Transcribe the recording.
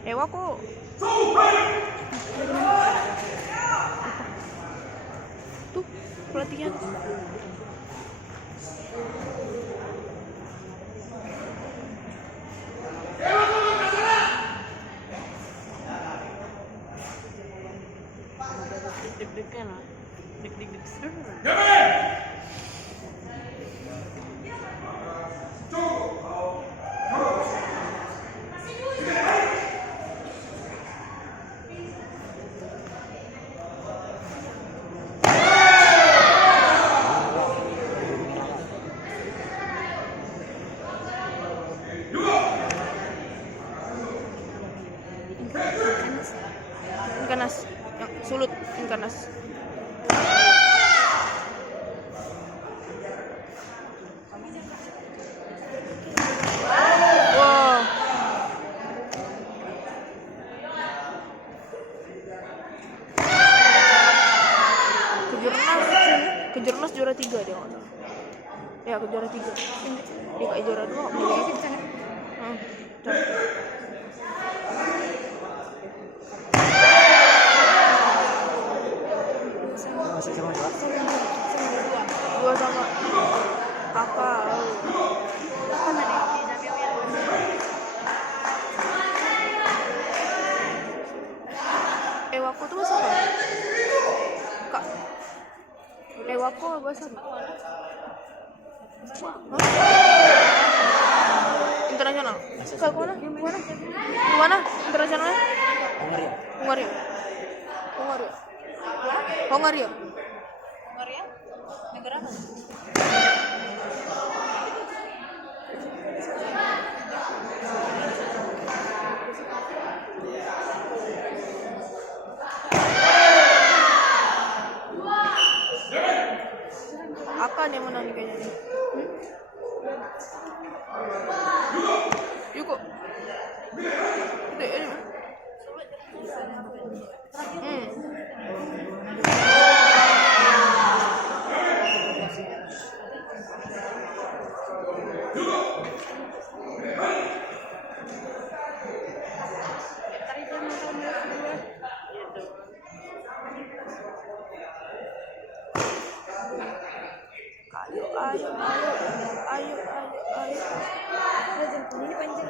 Ewa kok. Tuh, pelatihan. Deg-degan lah. Deg-deg ser. Inkanas, yang sulut Inkanas. Wow. Kejurnas juara 3 dia nggak salah. Ya, juara 3. Dia kayak juara 2. Masih sama dua. Dua sama kakak. Ewaku tuh bahasa apa? Kak. Ewaku bahasa apa? Internasional. Kak mana? Mana? Internasionalnya? Hungaria. Hungaria. Negara apa? Akan yang menang nih kayaknya nih. Yuk kok. Ayo. Ini panjang.